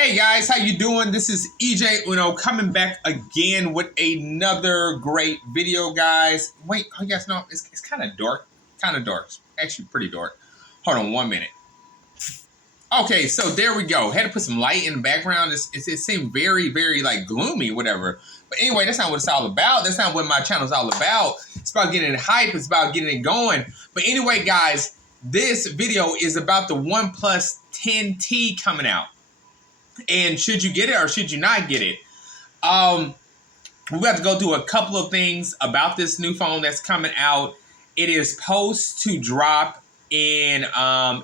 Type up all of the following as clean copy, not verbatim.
Hey guys, how you doing? This is EJ Uno coming back again with another great video, guys. Wait, you guys know it's kind of dark. Actually, pretty dark. Hold on 1 minute. Okay, so there we go. Had to put some light in the background. It seemed very like gloomy, whatever. But anyway, that's not what it's all about. That's not what my channel's all about. It's about getting it hype. It's about getting it going. But anyway, guys, this video is about the OnePlus 10T coming out. And should you get it or should you not get it? We have to go through a couple of things about this new phone that's coming out. It is supposed to drop in,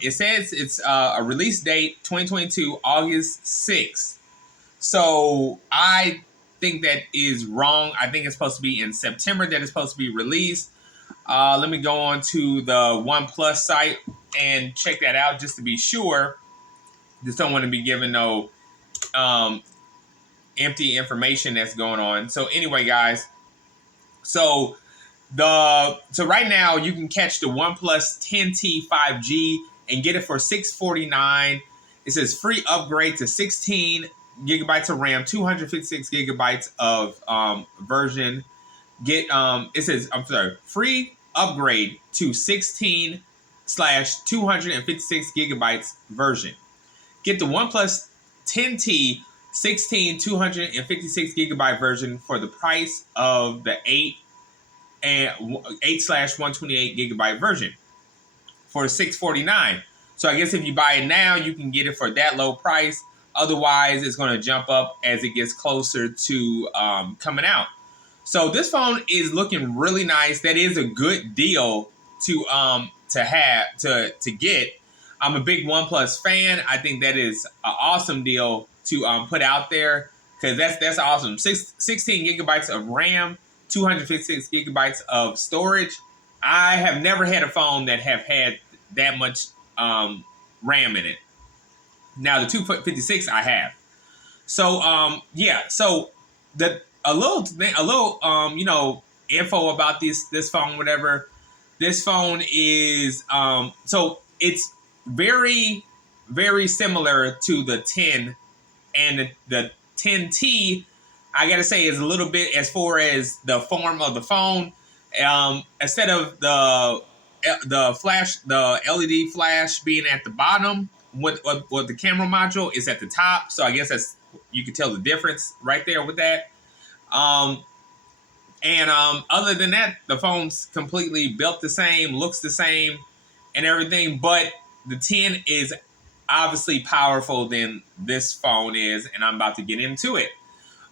it says it's a release date 2022, August 6th. So I think that is wrong. I think it's supposed to be in September that it's supposed to be released. Let me go on to the OnePlus site and check that out just to be sure. Just don't want to be giving no empty information that's going on. So anyway, guys, so right now you can catch the OnePlus 10T 5G and get it for $649. It says free upgrade to 16 gigabytes of RAM, 256 gigabytes of version. It says, I'm sorry, free upgrade to 16/256 gigabytes version. Get the OnePlus 10T 16 256 gigabyte version for the price of the 8/128 gigabyte version for $649. So I guess if you buy it now, you can get it for that low price. Otherwise, it's going to jump up as it gets closer to coming out. So this phone is looking really nice. That is a good deal to get. I'm a big OnePlus fan. I think that is an awesome deal to put out there because that's awesome. 16 gigabytes of RAM, 256 gigabytes of storage. I have never had a phone that have had that much RAM in it. Now the 256 I have. So yeah. So a little info about this phone, whatever. This phone is so it's very similar to the 10, and the 10T, I gotta say, is a little bit as far as the form of the phone. Instead of the LED flash being at the bottom, with the camera module is at the top. So I guess you can tell the difference right there with that. Other than that, the phone's completely built the same, looks the same, and everything. But the 10 is obviously powerful than this phone is, and I'm about to get into it.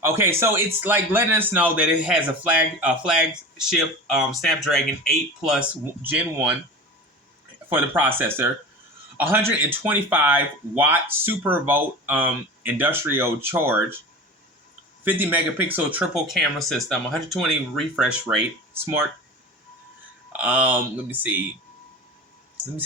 Okay, so it's like letting us know that it has a flagship Snapdragon 8 Plus Gen 1 for the processor, 125 watt super volt industrial charge, 50 megapixel triple camera system, 120 refresh rate, smart. Let me see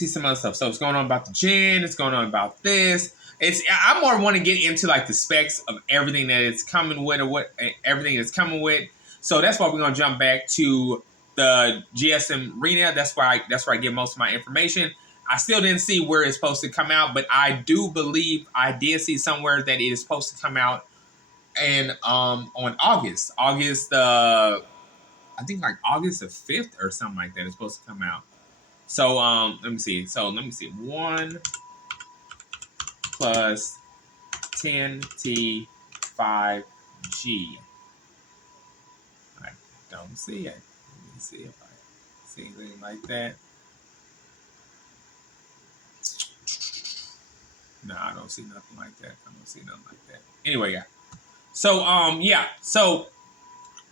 some other stuff. So it's going on about the gen. It's going on about this. I more want to get into like the specs of everything that it's coming with, or everything it's coming with. So that's why we're gonna jump back to the GSM Arena. That's where I get most of my information. I still didn't see where it's supposed to come out, but I do believe I did see somewhere that it is supposed to come out and on August. I think like August the 5th or something like that. It's supposed to come out. So let me see. 1 plus 10T 5G. I don't see it. Let me see if I see anything like that. No, I don't see nothing like that. Anyway, yeah. So yeah. So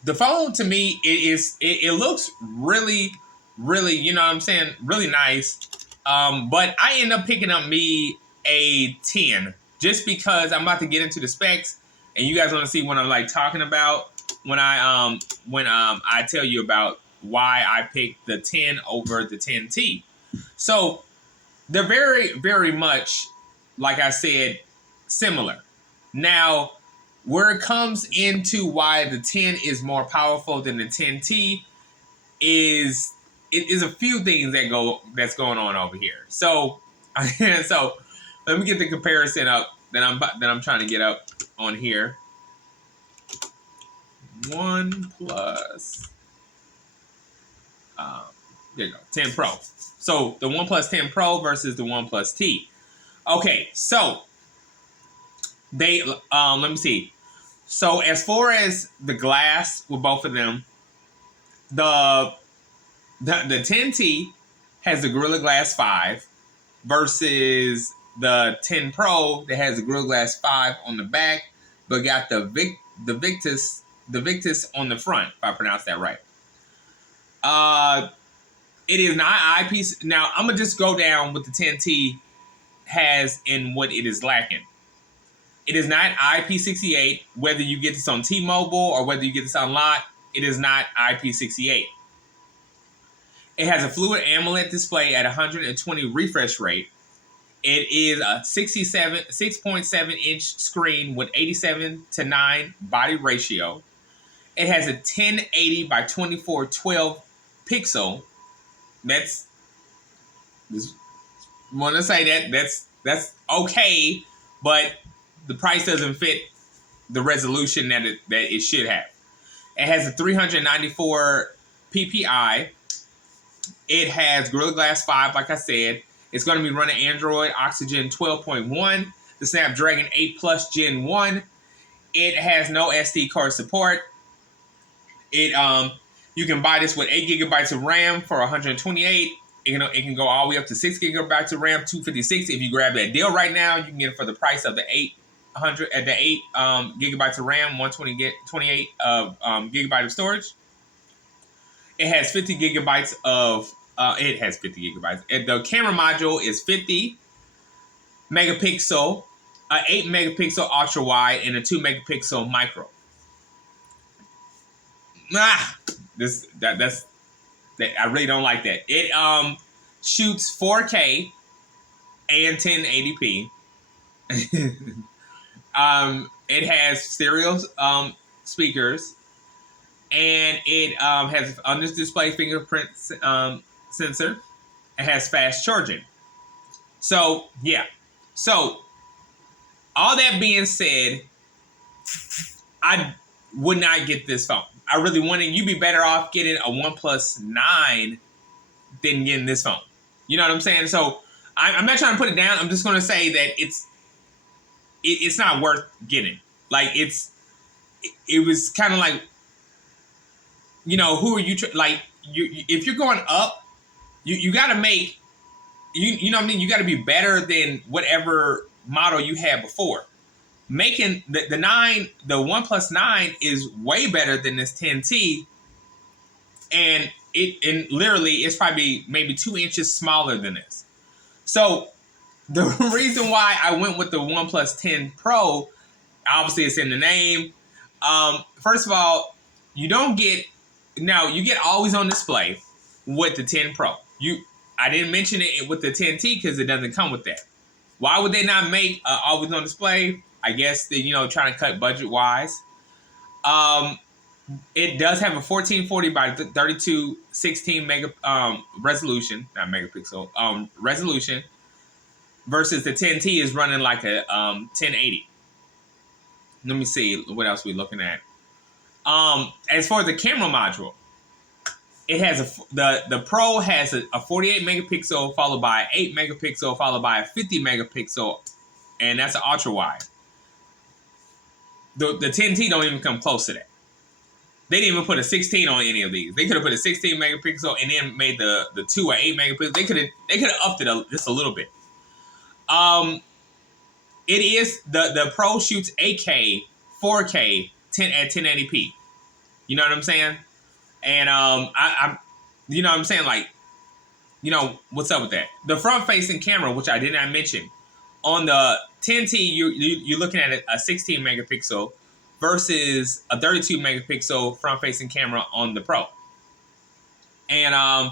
the phone to me, it looks really, you know what I'm saying, really nice. But I end up picking up me a 10 just because I'm about to get into the specs, and you guys want to see what I'm like talking about when I tell you about why I picked the 10 over the 10T. So they're very much, like I said, similar. Now, where it comes into why the 10 is more powerful than the 10T is a few things that's going on over here. So so let me get the comparison up I'm trying to get up on here. OnePlus. There you go. 10 Pro. So the OnePlus 10 Pro versus the OnePlus T. Okay, so they let me see. So as far as the glass with both of them, the 10T has the Gorilla Glass 5 versus the 10 Pro that has the Gorilla Glass 5 on the back, but got the Victus on the front, if I pronounce that right. It is not eyepiece. Now I'm gonna just go down what the 10T has and what it is lacking. It is not IP68, whether you get this on T-Mobile or whether you get this on Lot, it is not IP68. It has a fluid AMOLED display at 120 refresh rate. It is a 6.7-inch screen with 87:9 body ratio. It has a 1080 by 2412 pixel. That's want to say that's okay, but the price doesn't fit the resolution that it should have. It has a 394 ppi. It has Gorilla Glass 5, like I said. It's going to be running Android Oxygen 12.1, the Snapdragon 8 Plus Gen 1. It has no SD card support. You can buy this with 8 gigabytes of RAM for $128. It can go all the way up to 6 gigabytes of RAM, $256. If you grab that deal right now, you can get it for the price of the 8 gigabytes of RAM, 128 gigabyte of storage. It has 50 gigabytes of. It has 50 gigabytes. The camera module is 50 megapixel, 8 megapixel ultra wide, and a 2 megapixel micro. I really don't like that. It shoots 4K and 1080p. It has stereo speakers, and it has under display fingerprint sensor. It has fast charging. So yeah. So all that being said, I would not get this phone. I really wanted you'd be better off getting a OnePlus 9 than getting this phone. You know what I'm saying? So I'm not trying to put it down. I'm just going to say that it's not worth getting. Like it was kind of like, you know, who are you if you're going up, you got to make you know what I mean. You got to be better than whatever model you had before. Making the OnePlus 9 is way better than this 10T, and literally it's probably maybe 2 inches smaller than this. So the reason why I went with the OnePlus 10 Pro, obviously it's in the name. First of all, you get always on display with the 10 Pro. I didn't mention it with the 10T because it doesn't come with that. Why would they not make always on display? I guess they're trying to cut budget wise. It does have a 1440 by 3216 resolution, not megapixel resolution, versus the 10T is running like a 1080. Let me see what else we're looking at. As far as the camera module, it has the Pro has a 48 megapixel followed by 8 megapixel followed by a 50 megapixel, and that's an ultra wide. The 10T don't even come close to that. They didn't even put a 16 on any of these. They could have put a 16 megapixel and then made the 2 or 8 megapixel. They could have upped it just a little bit. It is the Pro shoots 8K, 4K, at 1080p. You know what I'm saying? And I'm you know what I'm saying, like, what's up with that? The front facing camera, which I did not mention, on the 10T you're looking at a 16 megapixel versus a 32 megapixel front facing camera on the Pro. And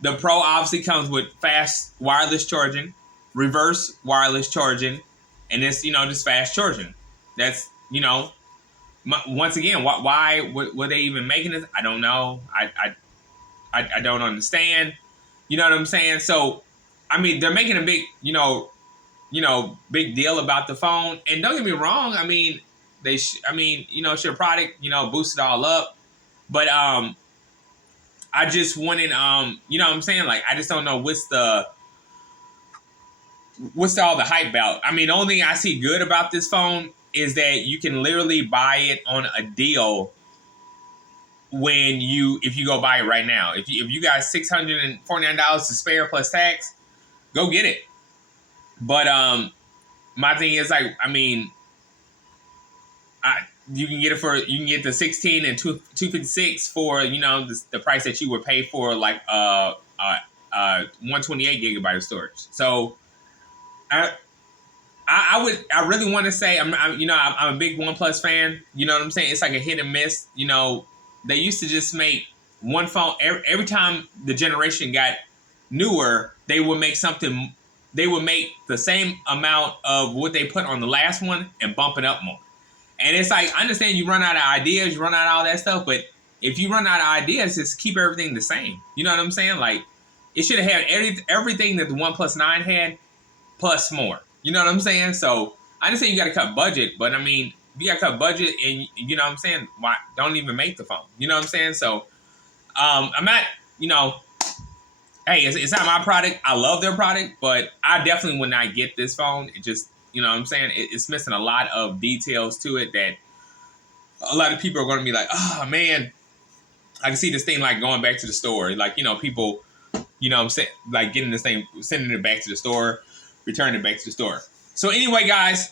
the Pro obviously comes with fast wireless charging, reverse wireless charging, and this just fast charging. That's once again, why were they even making this? I don't know. I don't understand. You know what I'm saying? So, I mean, they're making a big, big deal about the phone. And don't get me wrong, I mean, it's your product, boost it all up. But I just wanted, what I'm saying? Like, I just don't know what's all the hype about. I mean, the only thing I see good about this phone is that you can literally buy it on a deal if you go buy it right now. If you got $649 to spare plus tax, go get it. But my thing is, like, I mean, you can get the 16 and 256 for the price that you would pay for like 128 gigabyte of storage. So I really want to say I'm a big OnePlus fan. You know what I'm saying? It's like a hit and miss. They used to just make one phone every time the generation got newer. They would make something. They would make the same amount of what they put on the last one and bump it up more. And it's like, I understand you run out of ideas, you run out of all that stuff, but if you run out of ideas, just keep everything the same. You know what I'm saying? Like, it should have had everything that the OnePlus 9 had, plus more. You know what I'm saying? So, I didn't say you got to cut budget, but I mean, if you got to cut budget and, you know what I'm saying, why don't even make the phone? You know what I'm saying? So, I'm not, hey, it's not my product. I love their product, but I definitely would not get this phone. It just, you know what I'm saying? It's missing a lot of details to it that a lot of people are going to be like, oh, man, I can see this thing like going back to the store. Like, people, I'm saying, like getting this thing, sending it back to the store, returning it back to the store. So anyway, guys,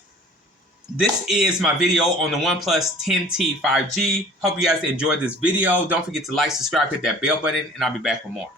this is my video on the OnePlus 10T 5G. Hope you guys enjoyed this video. Don't forget to like, subscribe, hit that bell button, and I'll be back with more.